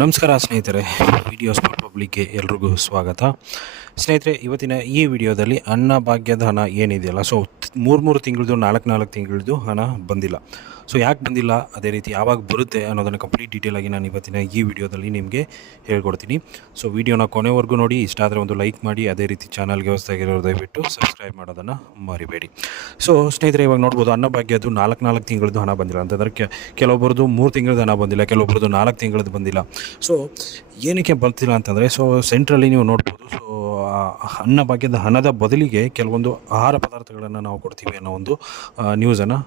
ನಮಸ್ಕಾರ ಸ್ನೇಹಿತರೆ video spot ಪಬ್ಲಿಕ್ಗೆ ಎಲ್ರಿಗೂ ಸ್ವಾಗತ. ಸ್ನೇಹಿತರೆ, ಇವತ್ತಿನ ಈ ವಿಡಿಯೋದಲ್ಲಿ ಅನ್ನ ಭಾಗ್ಯದ ಹಣ ಏನಿದೆಯಲ್ಲ ಸೊ ಮೂರು ಮೂರು ತಿಂಗಳದು, ನಾಲ್ಕು ನಾಲ್ಕು ತಿಂಗಳದು ಹಣ ಬಂದಿಲ್ಲ. ಸೊ ಯಾಕೆ ಬಂದಿಲ್ಲ, ಅದೇ ರೀತಿ ಯಾವಾಗ ಬರುತ್ತೆ ಅನ್ನೋದನ್ನು ಕಂಪ್ಲೀಟ್ ಡೀಟೇಲ್ ಆಗಿ ನಾನು ಇವತ್ತಿನ ಈ ವಿಡಿಯೋದಲ್ಲಿ ನಿಮಗೆ ಹೇಳ್ಕೊಡ್ತೀನಿ. ಸೊ ವಿಡಿಯೋನ ಕೊನೆವರೆಗೂ ನೋಡಿ, ಇಷ್ಟ ಆದರೆ ಒಂದು ಲೈಕ್ ಮಾಡಿ, ಅದೇ ರೀತಿ ಚಾನಲ್ಗೆ ಹೊಸದಾಗಿರೋ ದಯವಿಟ್ಟು ಸಬ್ಸ್ಕ್ರೈಬ್ ಮಾಡೋದನ್ನು ಮರಿಬೇಡಿ. ಸೊ ಸ್ನೇಹಿತರೆ, ಇವಾಗ ನೋಡ್ಬೋದು ಅನ್ನಭಾಗ್ಯದ್ದು ನಾಲ್ಕು ನಾಲ್ಕು ತಿಂಗಳದ್ದು ಹಣ ಬಂದಿಲ್ಲ. ಅಂತಂದರೆ ಕೆ ಕೆಲವೊಬ್ಬರದು ಮೂರು ತಿಂಗಳದ್ದು ಹಣ ಬಂದಿಲ್ಲ ಕೆಲವೊಬ್ಬರದ್ದು ನಾಲ್ಕು ತಿಂಗಳದ್ದು ಬಂದಿಲ್ಲ. ಸೊ ಏನಕ್ಕೆ ಬರ್ತಿಲ್ಲ ಅಂತಂದರೆ ಸೊ ಸೆಂಟ್ರಲ್ಲಿ ನೀವು ನೋಡ್ಬೋದು ಸೊ ಅನ್ನ ಭಾಗ್ಯದ ಹಣದ ಬದಲಿಗೆ ಕೆಲವೊಂದು ಆಹಾರ ಪದಾರ್ಥಗಳನ್ನು ನಾವು ಕೊಡ್ತೀವಿ ಅನ್ನೋ ಒಂದು ನ್ಯೂಸನ್ನು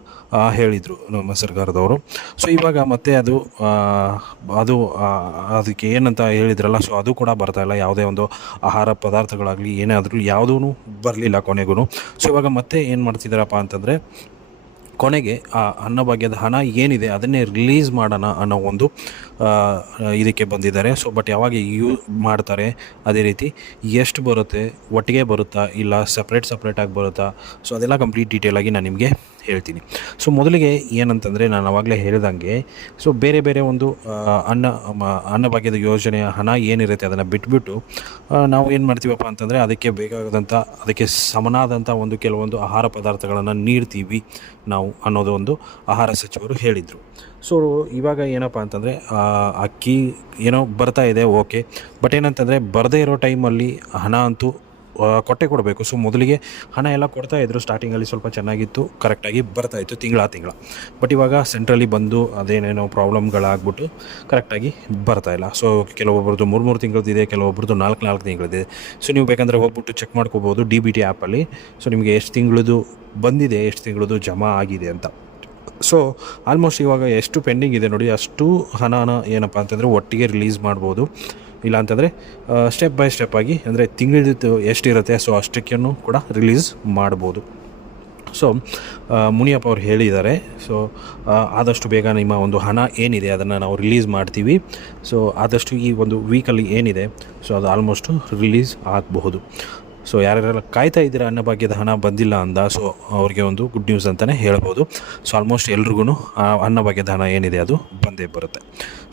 ಹೇಳಿದರು ನಮ್ಮ ಸರ್ಕಾರದವರು. ಸೊ ಇವಾಗ ಮತ್ತೆ ಅದು ಅದು ಅದಕ್ಕೆ ಏನಂತ ಹೇಳಿದ್ರಲ್ಲ ಸೊ ಅದು ಕೂಡ ಬರ್ತಾ ಇಲ್ಲ. ಯಾವುದೇ ಒಂದು ಆಹಾರ ಪದಾರ್ಥಗಳಾಗಲಿ, ಏನೇ ಆದರೂ ಯಾವುದೂ ಬರಲಿಲ್ಲ ಕೊನೆಗೂ ಸೊ ಇವಾಗ ಮತ್ತೆ ಏನು ಮಾಡ್ತಿದ್ದಾರಪ್ಪ ಅಂತಂದರೆ, ಕೊನೆಗೆ ಆ ಅನ್ನಭಾಗ್ಯದ ಹಣ ಏನಿದೆ ಅದನ್ನೇ ರಿಲೀಸ್ ಮಾಡೋಣ ಅನ್ನೋ ಒಂದು ಇದಕ್ಕೆ ಬಂದಿದ್ದಾರೆ. ಸೊ ಬಟ್ ಯಾವಾಗ ಯೂ ಮಾಡ್ತಾರೆ, ಅದೇ ರೀತಿ ಎಷ್ಟು ಬರುತ್ತೆ, ಒಟ್ಟಿಗೆ ಬರುತ್ತಾ, ಇಲ್ಲ ಸಪ್ರೇಟ್ ಸಪ್ರೇಟಾಗಿ ಬರುತ್ತಾ? ಸೊ ಅದೆಲ್ಲ ಕಂಪ್ಲೀಟ್ ಡೀಟೇಲಾಗಿ ನಾನು ನಿಮಗೆ ಹೇಳ್ತೀನಿ. ಸೊ ಮೊದಲಿಗೆ ಏನಂತಂದರೆ ನಾನು ಆವಾಗಲೇ ಹೇಳಿದಂಗೆ ಸೊ ಬೇರೆ ಬೇರೆ ಒಂದು ಅನ್ನ, ಮ- ಅನ್ನಭಾಗ್ಯದ ಯೋಜನೆಯ ಹಣ ಏನಿರುತ್ತೆ ಅದನ್ನು ಬಿಟ್ಬಿಟ್ಟು ನಾವು ಏನು ಮಾಡ್ತೀವಪ್ಪ ಅಂತಂದರೆ ಅದಕ್ಕೆ ಬೇಕಾದಂಥ ಅದಕ್ಕೆ ಸಮನಾದಂಥ ಒಂದು ಕೆಲವೊಂದು ಆಹಾರ ಪದಾರ್ಥಗಳನ್ನು ನೀಡ್ತೀವಿ ನಾವು ಅನ್ನೋದು ಒಂದು ಆಹಾರ ಸಚಿವರು ಹೇಳಿದರು. ಸೊ ಇವಾಗ ಏನಪ್ಪ ಅಂತಂದರೆ ಅಕ್ಕಿ, ಏನೋ ಬರ್ತಾ ಇದೆ ಓಕೆ ಬಟ್ ಏನಂತಂದರೆ, ಬರದೇ ಇರೋ ಟೈಮಲ್ಲಿ ಹಣ ಅಂತೂ ಕೊಟ್ಟೆ ಕೊಡಬೇಕು. ಸೊ ಮೊದಲಿಗೆ ಹಣ ಎಲ್ಲ ಕೊಡ್ತಾ ಇದ್ದರು ಸ್ಟಾರ್ಟಿಂಗಲ್ಲಿ ಸ್ವಲ್ಪ ಚೆನ್ನಾಗಿತ್ತು ಕರೆಕ್ಟಾಗಿ ಬರ್ತಾ ಇತ್ತು, ತಿಂಗಳ ತಿಂಗಳ. ಬಟ್ ಇವಾಗ ಸೆಂಟ್ರಲ್ಲಿ ಬಂದು ಅದೇನೇನೋ ಪ್ರಾಬ್ಲಮ್ಗಳಾಗ್ಬಿಟ್ಟು ಕರೆಕ್ಟಾಗಿ ಬರ್ತಾ ಇಲ್ಲ. ಸೊ ಕೆಲವೊಬ್ಬರದ್ದು ಮೂರು ಮೂರು ತಿಂಗಳದಿದೆ ಕೆಲವೊಬ್ಬರದ್ದು ನಾಲ್ಕು ನಾಲ್ಕು ತಿಂಗಳಿದೆ ಸೊ ನೀವು ಬೇಕಂದರೆ ಹೋಗ್ಬಿಟ್ಟು ಚೆಕ್ ಮಾಡ್ಕೋಬೋದು ಡಿ ಬಿ ಟಿ ಆ್ಯಪಲ್ಲಿ ಸೊ ನಿಮಗೆ ಎಷ್ಟು ತಿಂಗಳದು ಬಂದಿದೆ, ಎಷ್ಟು ತಿಂಗಳದು ಜಮಾ ಆಗಿದೆ ಅಂತ. ಸೊ ಆಲ್ಮೋಸ್ಟ್ ಇವಾಗ ಎಷ್ಟು ಪೆಂಡಿಂಗ್ ಇದೆ ನೋಡಿ, ಅಷ್ಟು ಹಣನ ಏನಪ್ಪ ಅಂತಂದರೆ ಒಟ್ಟಿಗೆ ರಿಲೀಸ್ ಮಾಡ್ಬೋದು. ಇಲ್ಲ ಅಂತಂದರೆ ಸ್ಟೆಪ್ ಬೈ ಸ್ಟೆಪ್ ಆಗಿ ಅಂದರೆ ತಿಂಗಳದ್ದು ಎಷ್ಟಿರುತ್ತೆ ಸೊ ಅಷ್ಟಕ್ಕೂ ಕೂಡ ರಿಲೀಸ್ ಮಾಡ್ಬೋದು. ಸೊ ಮುನಿಯಪ್ಪ ಅವ್ರು ಹೇಳಿದ್ದಾರೆ. ಸೊ ಆದಷ್ಟು ಬೇಗ ನಿಮ್ಮ ಒಂದು ಹಣ ಏನಿದೆ, ಅದನ್ನು ನಾವು ರಿಲೀಸ್ ಮಾಡ್ತೀವಿ. ಸೊ ಆದಷ್ಟು ಈ ಒಂದು ವೀಕಲ್ಲಿ ಏನಿದೆ ಸೊ ಅದು ಆಲ್ಮೋಸ್ಟು ರಿಲೀಸ್ ಆಗಬಹುದು. ಸೊ ಯಾರ್ಯಾರೆಲ್ಲ ಕಾಯ್ತಾ ಇದ್ದೀರಾ ಅನ್ನಭಾಗ್ಯದ ಹಣ ಬಂದಿಲ್ಲ ಅಂದ ಸೊ ಅವ್ರಿಗೆ ಒಂದು ಗುಡ್ ನ್ಯೂಸ್ ಅಂತಲೇ ಹೇಳ್ಬೋದು. ಸೊ ಆಲ್ಮೋಸ್ಟ್ ಎಲ್ರಿಗೂ ಅನ್ನಭಾಗ್ಯದ ಹಣ ಏನಿದೆ ಅದು ಬಂದೇ ಬರುತ್ತೆ.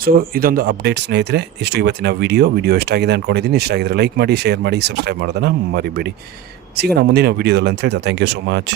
ಸೊ ಇದೊಂದು ಅಪ್ಡೇಟ್ ಸ್ನೇಹಿತರೆ, ಇಷ್ಟು ಇವತ್ತಿನ ವಿಡಿಯೋ ವಿಡಿಯೋ ಇಷ್ಟ ಆಗಿದೆ ಅಂದ್ಕೊಂಡಿದ್ದೀನಿ ಇಷ್ಟ ಆಗಿದ್ರೆ ಲೈಕ್ ಮಾಡಿ ಶೇರ್ ಮಾಡಿ ಸಬ್ಸ್ಕ್ರೈಬ್ ಮಾಡೋದನ್ನು ಮರಿಬೇಡಿ. ಸಿಗೋಣ ಮುಂದಿನ ವೀಡಿಯೋದಲ್ಲಿ ಅಂತ ಹೇಳ್ತಾ ಥ್ಯಾಂಕ್ ಯು ಸೊ ಮಚ್